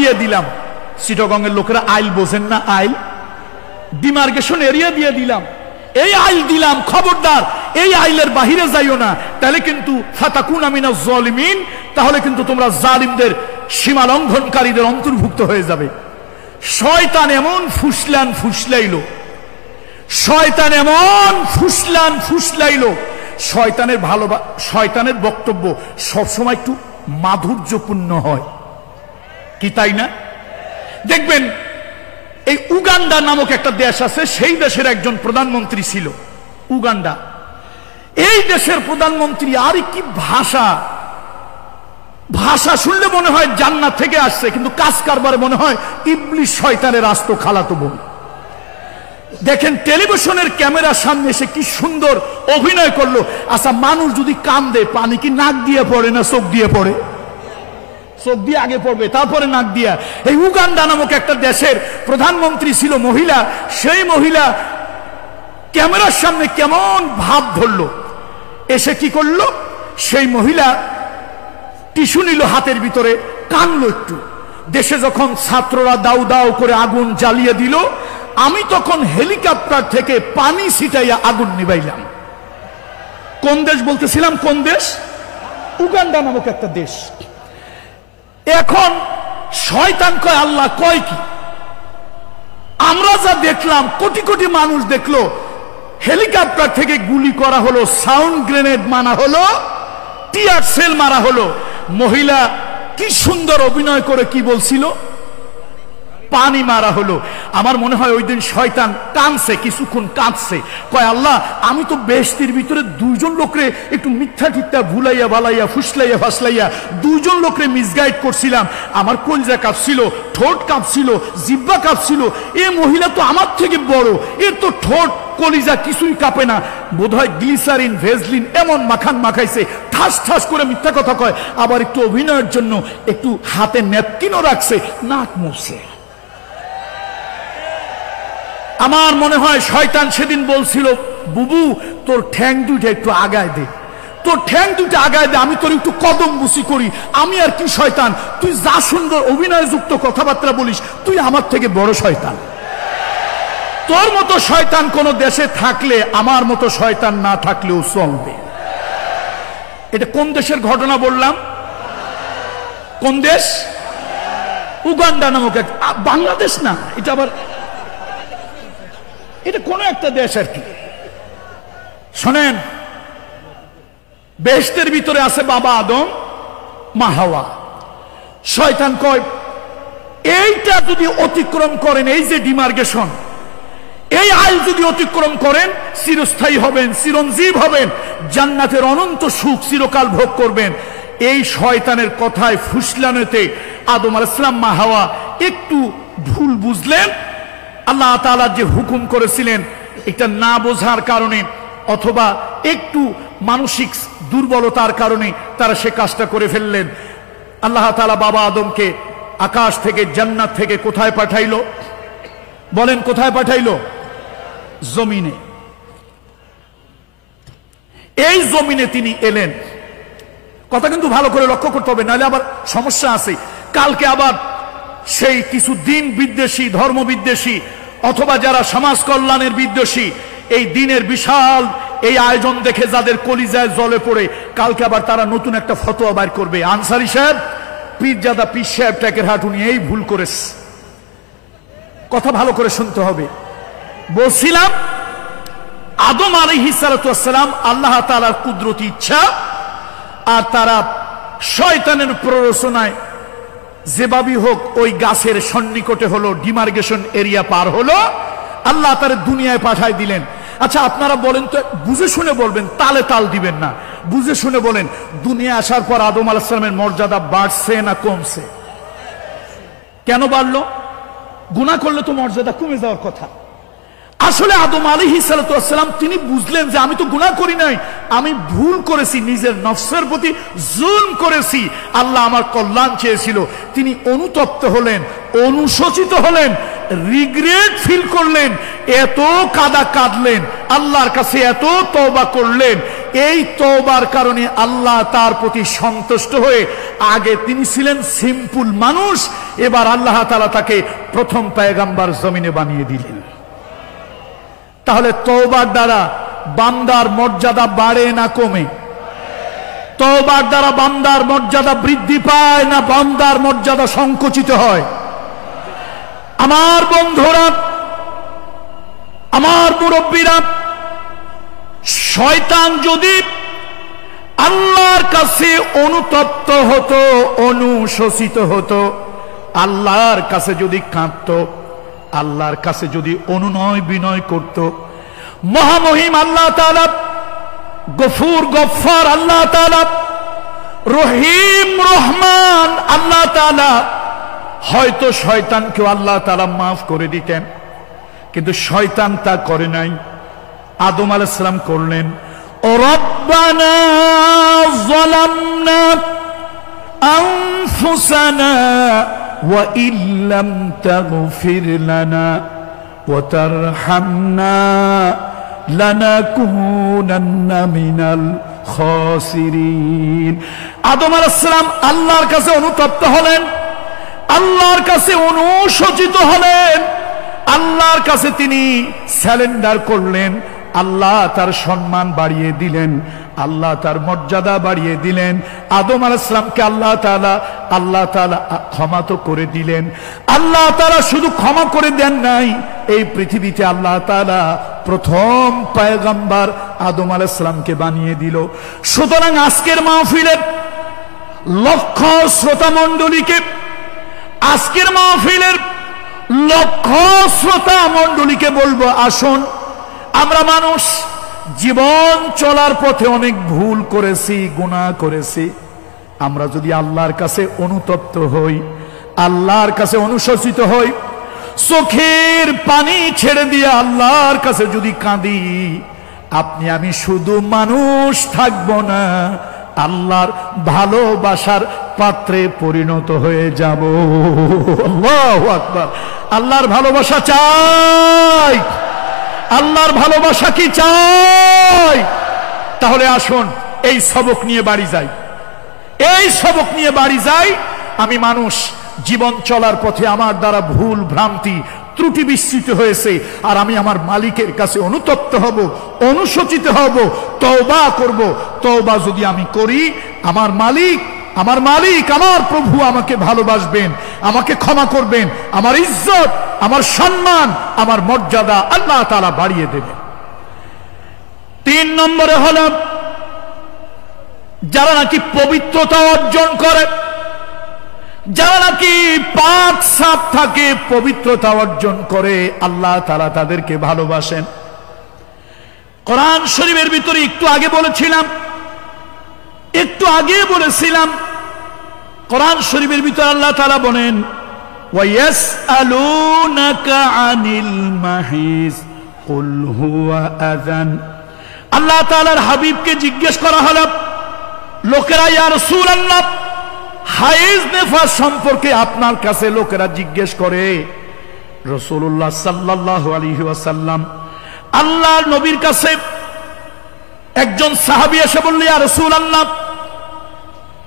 দিয়ে দিলাম। চিটাগংয়ের লোকেরা আইল বোঝেন না, আইল ডিমার্কেশন এরিয়া দিয়ে দিলাম, এই আইল দিলাম, খবরদার এই আইলের বাহিরে যাইও না, তাহলে কিন্তু ফাতাকুনা মিনাজ জালিমিন, তাহলে কিন্তু তোমরা জালিমদের সীমা লঙ্ঘনকারীদের অন্তর্ভুক্ত হয়ে যাবে। শয়তান এমন ফুসলাইলো, শয়তান এমন ফুসলাইলো। শয়তানের বক্তব্য সবসময় একটু মাধুর্যপূর্ণ হয়, কি তাই না? দেখবেন এই উগান্ডা নামক একটা দেশ আছে, সেই দেশের একজন প্রধানমন্ত্রী ছিল, উগান্ডা। এই দেশের প্রধানমন্ত্রী, আর কি ভাষা শুনলে মনে হয় জান্নাত থেকে আসছে, কিন্তু কাজ কারবারে মনে হয় ইবলিশ শয়তানের আস্ত খালাতো বোন। দেখেন টেলিভিশনের ক্যামেরার সামনে এসে কি সুন্দর অভিনয় করলো। আচ্ছা, মানুষ যদি কান্দে পানি কি নাক দিয়ে পড়ে না চোখ দিয়ে পড়ে? চোখ দিয়ে আগে পড়বে, তারপরে নাক দিয়া। এই উগান্ডা নামক একটা দেশের প্রধানমন্ত্রী ছিল মহিলা, সেই মহিলা ক্যামেরার সামনে কেমন ভাব ধরলো, এসে কি করলো, সেই মহিলা টিস্যু নিল হাতের ভিতরে, কানলো একটু। দেশে যখন ছাত্ররা দাউ দাউ করে আগুন জ্বালিয়ে দিল, আমি তখন হেলিকপ্টার থেকে পানি ছিটাইয়া আগুন নিবাইলাম। কোন দেশ বলতেছিলাম? কোন দেশ? উগান্ডা নামক একটা দেশ। এখন শয়তান কয়, আল্লাহ কয় কি? আমরা যা দেখলাম, কোটি কোটি মানুষ দেখলো, হেলিকপ্টার থেকে গুলি করা হলো, সাউন্ড গ্রেনেড মারা হলো, টিয়ার সেল মারা হলো। মহিলা কি সুন্দর অভিনয় করে কি বলছিল, পানি মারা হলো। আমার মনে হয় ওই দিন শয়তান কাঁদছে, কিছুক্ষণ কাঁদছে, কয় আল্লাহ আমি তো বেহেশতের ভিতরে দুইজন লোকরে একটু মিথ্যা ঠিকঠা ভুলাইয়া বালাইয়া ফুসলাইয়া ফাসলাইয়া দুইজন লোকরে মিসগাইড করছিলাম, আমার কলজা কাঁপছিল, ঠোঁট কাঁপছিল, জিহ্বা কাঁপছিল। এ মহিলা তো আমার থেকে বড়, এর তো ঠোঁট কলিজা কিছুই কাঁপে না, বোধহয় গ্লিসারিন ভেজলিন এমন মাখান মাখাইছে, ঠাস ঠাস করে মিথ্যা কথা কয়। আবার একটু অভিনয়ের জন্য একটু হাতে ন্যাপকিনও রাখছে, নাক মুছছে। আমার মনে হয় শয়তান সেদিন বলছিল, বুবু তোর ঠ্যাং দুইটা একটু আগায় দে, তোর ঠ্যাং দুইটা আগায় দে, আমি তোর একটু কদম বুসি করি। আমি আর কি শয়তান, তুই যা সুন্দর অভিনয়যুক্ত কথাবার্তা বলিস, তুই আমার থেকে বড় শয়তান। তোর মতো শয়তান কোন দেশে থাকলে আমার মতো শয়তান না থাকলেও চলবে। এটা কোন দেশের ঘটনা বললাম? কোন দেশ? উগান্ডা নামক এক, বাংলাদেশ না, এটা আবার এটা কোন একটা দেশ আর কি। শোনেন, বেহেশতের ভিতরে আছে বাবা আদম, মা হাওয়া। শয়তান কয় এইটা যদি অতিক্রম করেন, এই যে ডিমার্কেশন, এই আইল যদি অতিক্রম করেন, চিরস্থায়ী হবেন, চিরঞ্জীব হবেন, জান্নাতের অনন্ত সুখ চিরকাল ভোগ করবেন। এই শয়তানের কথায় ফুসলানোতে আদম আলাইহিস সালাম, মা হাওয়া একটু ভুল বুঝলেন। আল্লাহ তাআলা যে হুকুম করেছিলেন, এটা না বোঝার কারণে অথবা একটু মানসিক দুর্বলতার কারণে তারা সে কাজটা করে ফেললেন। আল্লাহ তাআলা বাবা আদমকে আকাশ থেকে, জান্নাত থেকে কোথায় পাঠাইলো? বলেন কোথায় পাঠাইলো? জমিনে। এই জমিনে তিনি এলেন। কথা কিন্তু ভালো করে লক্ষ্য করতে হবে, নাহলে আবার সমস্যা আছে। কালকে আবার সেই কিছু দিন বিদ্বেষী, ধর্ম বিদ্বেষী অথবা যারা সমাজ কল্যাণের বিদ্বেষী, এই দিনের বিশাল এই আয়োজন দেখে যাদের কলিজায় জলে পড়ে, কালকে আবার তারা নতুন একটা ফতোয়া বাইর করবে, আনসারী সাহেব, পীরজাদা পীর সাহেব টেকেরহাট উনি এই ভুল করেছে। কথা ভালো করে শুনতে হবে। বলছিলাম আদম আলাইহিস সালাতু ওয়াস সালাম আল্লাহ তাআলার কুদরতি ইচ্ছা আর তারা শয়তানের প্ররোচনায় যেভাবেই হোক ওই গাছের সন্নিকটে হলো, ডিমার্কেশন এরিয়া পার হলো, আল্লাহ তার দুনিয়ায় পাঠায় দিলেন। আচ্ছা আপনারা বলেন তো, বুঝে শুনে বলবেন, তালে তাল দিবেন না, বুঝে শুনে বলেন, দুনিয়া আসার পর আদম আলাইহিস সালামের মর্যাদা বাড়ছে না কমছে? কেন বাড়লো? গুনাহ করলে তো মর্যাদা কমে যাওয়ার কথা। আসলে আদম আলাইহিস সালাতু ওয়াস সালাম তিনি বুঝলেন যে আমি তো গুনাহ করি নাই, আমি ভুল করেছি, নিজের নফসের প্রতি জুলম করেছি, আল্লাহ আমার কল্যাণ চেয়েছিল। তিনি অনুতপ্ত হলেন, অনুশোচিত হলেন, রিগ্রেট ফিল করলেন, এত কাঁদা কাঁদলেন, আল্লাহর কাছে এত তওবা করলেন, এই তওবার কারণে আল্লাহ তার প্রতি সন্তুষ্ট হয়ে, আগে তিনি ছিলেন সিম্পল মানুষ, এবার আল্লাহ তাআলা তাকে প্রথম পয়গম্বর জমিনে বানিয়ে দিলেন। তাহলে তওবার দ্বারা বান্দার মর্যাদা বাড়ে না কমে? তওবার দ্বারা বান্দার মর্যাদা বৃদ্ধি পায় না বান্দার মর্যাদা সংকুচিত হয়? আমার বন্ধুরা, আমার মুরব্বীরা, শয়তান যদি আল্লাহর কাছে অনুতপ্ত হতো, অনুশোচিত হতো, আল্লাহর কাছে যদি কাঁদতো, আল্লাহর কাছে যদি অনুনয় বিনয় করত, মহামহিম আল্লাহ তাআলা, গফুর গফফার আল্লাহ তাআলা, রহিম রহমান আল্লাহ তাআলা, হয়তো শয়তানকেও আল্লাহ তাআলা মাফ করে দিতেন। কিন্তু শয়তান তা করে নাই। আদম আলাইহিস সালাম করলেন, ও রব্বানা যালামনা আনফুসানা ওয়া ইল্লাম তাগফির লানা ওয়া তারহামনা লানাকুনান্না মিনাল খাসিরিন। আদম আলাইহিস সালাম আল্লাহর কাছে অনুতপ্ত হলেন, আল্লাহর কাছে অনুশোচিত হলেন, আল্লাহর কাছে তিনি স্যালেন্ডার করলেন। আল্লাহ তার সম্মান বাড়িয়ে দিলেন, আল্লাহ তার মর্যাদা বাড়িয়ে দিলেন। আদম আলাইহিস সালামকে আল্লাহ তাআলা ক্ষমা তো করে দিলেন। আল্লাহ তাআলা শুধু ক্ষমা করে দেন নাই, এই পৃথিবীতে আল্লাহ তাআলা প্রথম পয়গম্বর আদম আলাইহিস সালামকে বানিয়ে দিল। সুতরাং আজকের মাহফিলের লক্ষ শ্রোতা মণ্ডলীকে, আজকের মাহফিলের লক্ষ শ্রোতা মণ্ডলীকে বলবো, আসুন, আমরা মানুষ জীবন চলার পথে অনেক ভুল করেছি, গুনাহ করেছি। আমরা যদি আল্লাহর কাছে অনুতপ্ত হই, আল্লাহর কাছে অনুশোচিত হই, চোখের পানি ছেড়ে দিয়ে আল্লাহর কাছে যদি কাঁদি, আপনি আমি শুধু মানুষ থাকবো না, আল্লাহর ভালোবাসার পাত্রে পরিণত হয়ে যাব। আল্লাহু আকবার। আল্লাহর ভালোবাসা চাই, আল্লাহর ভালোবাসা কি চাই? তাহলে আসুন এই সবক নিয়ে বাড়ি যাই, এই সবক নিয়ে বাড়ি যাই। আমি মানুষ, জীবন চলার পথে আমার দ্বারা ভুল ভ্রান্তি ত্রুটি বিস্তৃত হয়েছে, আর আমি আমার মালিকের কাছে অনুতপ্ত হব, অনুশোচিত হব, তওবা করব। তওবা যদি আমি করি, আমার মালিক, আমার প্রভু আমাকে ভালোবাসবেন, আমাকে ক্ষমা করবেন, আমার ইজ্জত, আমার সম্মান, আমার মর্যাদা আল্লাহ তাআলা বাড়িয়ে দেবেন। 3 নম্বরে হলো, যারা নাকি পবিত্রতা অর্জন করে, যারা নাকি পাক সাফ থাকে, পবিত্রতা অর্জন করে, আল্লাহ তাআলা তাদেরকে ভালোবাসেন। কোরআন শরীফের ভিতরে একটু আগে বলেছিলাম, কোরআন শরীফের ভিতরে আল্লাহ তাআলা বলেন, ওয়ায়াসআলুনাকা আনিল মাহিজ কুল হুয়া আযান। আল্লাহ তাআলার হাবিবকে জিজ্ঞেস করা হলো, লোকেরা ইয়া রাসূলুল্লাহ, হায়েজ নেফাস সম্পর্কে আপনার কাছে লোকেরা জিজ্ঞেস করে। রাসূলুল্লাহ সাল্লাল্লাহু আলাইহি ওয়াসাল্লাম আল্লাহর নবীর কাছে একজন সাহাবী এসে বলল, ইয়া রাসূলুল্লাহ,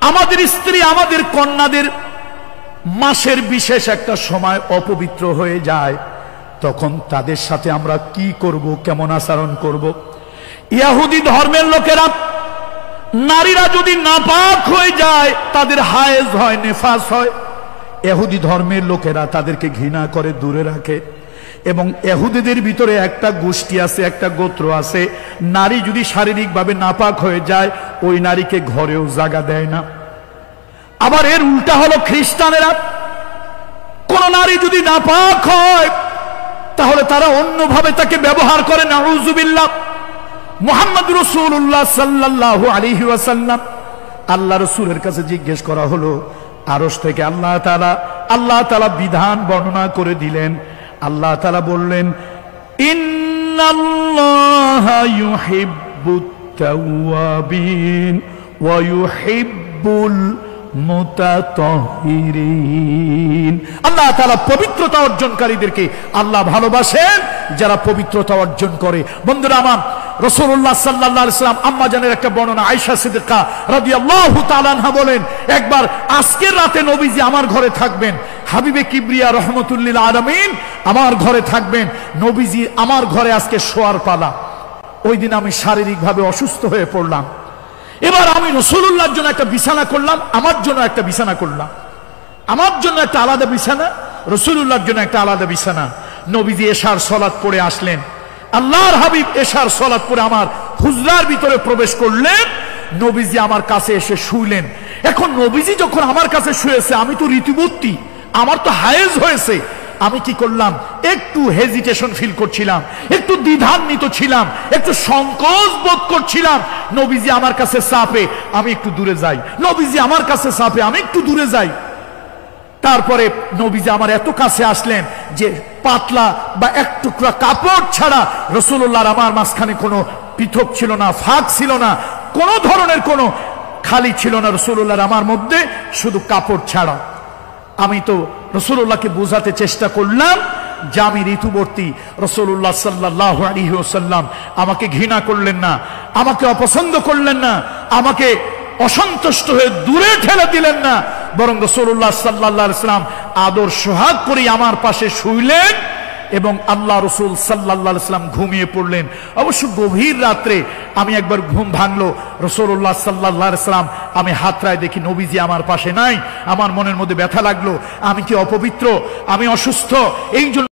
আমাদের স্ত্রী, আমাদের কন্যাদের মাসের বিশেষ একটা সময় অপবিত্র হয়ে যায়, তখন তাদের সাথে আমরা কি করব, কেমন আচরণ করব? ইহুদি ধর্মের লোকেরা, নারীরা যদি নাপাক হয়ে যায়, তাদের হায়েজ হয়, নেফাস হয়, ইহুদি ধর্মের লোকেরা তাদেরকে ঘৃণা করে, দূরে রাখে। এবং ইহুদিদের ভিতরে একটা গোষ্ঠী আছে, একটা গোত্র আছে, নারী যদি শারীরিকভাবে নাপাক হয়ে যায়, ওই নারীকে ঘরেও জায়গা দেয় না। আবার এর উল্টা হলো খ্রিস্টানেরা, কোন নারী যদি নাপাক হয়, তাহলে তারা অন্যভাবে তাকে ব্যবহার করে। নাউযুবিল্লাহ। মুহাম্মদ রাসূলুল্লাহ সাল্লাল্লাহু আলাইহি ওয়াসাল্লাম, আল্লাহ রাসূলের কাছে জিজ্ঞেস করা হলো, আরশ থেকে আল্লাহ তাআলা বিধান বর্ণনা করে দিলেন। আল্লাহ তাআলা বললেন, ইন্নাল্লাহা ইউহিব্বুত তাওয়াবিন ওয়া ইউহিব্বুল মুতাতাহহিরিন। আল্লাহ তাআলা পবিত্রতা অর্জনকারীদেরকে আল্লাহ ভালোবাসেন, যারা পবিত্রতা অর্জন করে। বন্ধুরা আমার, রাসূলুল্লাহ সাল্লাল্লাহু আলাইহি ওয়াসাল্লাম আম্মা জানের একটা বর্ণনা, আয়েশা সিদ্দিকা রাদিয়াল্লাহু তাআলা আনহা বলেন, একবার আজকের রাতে নবীজি আমার ঘরে থাকবেন, হাবিবে কিবরিয়া রহমতুল্লিল আলামিন আমার ঘরে থাকবেন, নবীজি আমার ঘরে আজকে শোয়ার পালা। ওই দিন আমি শারীরিকভাবে অসুস্থ হয়ে পড়লাম। এবার আমি রাসূলুল্লাহর জন্য একটা বিছানা করলাম, আমার জন্য একটা বিছানা করলাম, আমার জন্য একটা আলাদা বিছানা, রাসূলুল্লাহর জন্য একটা আলাদা বিছানা। নবীজি এশার সালাত পড়ে আসলেন, আল্লাহর হাবিব এশার সালাত পড়ে আমার হুজরার ভিতরে প্রবেশ করলেন, নবীজি আমার কাছে এসে শুইলেন। এখন নবীজি যখন আমার কাছে শুয়েছে, আমি তো ঋতুবতী, আমার তো হায়েজ হয়েছে, আমি কি করলাম, একটু হেজিটেশন ফিল করছিলাম, একটু দ্বিধান্বিত ছিলাম, একটু সংকোচ বোধ করছিলাম। নবীজি আমার কাছে চাপে, আমি একটু দূরে যাই, নবীজি আমার কাছে চাপে, আমি একটু দূরে যাই। তারপরে নবীজি আমার এত কাছে আসলেন যে পাতলা বা এক টুকরা কাপড় ছাড়া রাসূলুল্লাহর আমার মাঝখানে কোনো পৃথক ছিল না, ফাঁক ছিল না, কোনো ধরনের কোনো খালি ছিল না রাসূলুল্লাহর আমার মধ্যে, শুধু কাপড় ছাড়া। আমি তো রাসূলুল্লাহকে বোঝাতে চেষ্টা করলাম যে আমি ঋতুবর্তী। রাসূলুল্লাহ সাল্লাল্লাহু আলাইহি ওয়াসাল্লাম আমাকে ঘৃণা করলেন না, আমাকে অপছন্দ করলেন না, আমাকে অসন্তুষ্ট হয়ে দূরে ঠেলে দিলেন না, বরং রাসূলুল্লাহ সাল্লাল্লাহু আলাইহি ওয়াসাল্লাম আদর সোহাগ করে আমার পাশে শুইলেন এবং আল্লাহ রাসূল সাল্লাল্লাহু আলাইহি ওয়াসাল্লাম ঘুমিয়ে পড়লেন। অবশ্য গভীর রাত্রে আমি একবার ঘুম ভাঙলো, রাসূলুল্লাহ সাল্লাল্লাহু আলাইহি ওয়াসাল্লাম, আমি হাতড়ায় দেখি নবীজি আমার পাশে নাই। আমার মনের মধ্যে ব্যথা লাগলো, আমি কি অপবিত্র, আমি অসুস্থ, এই জন্য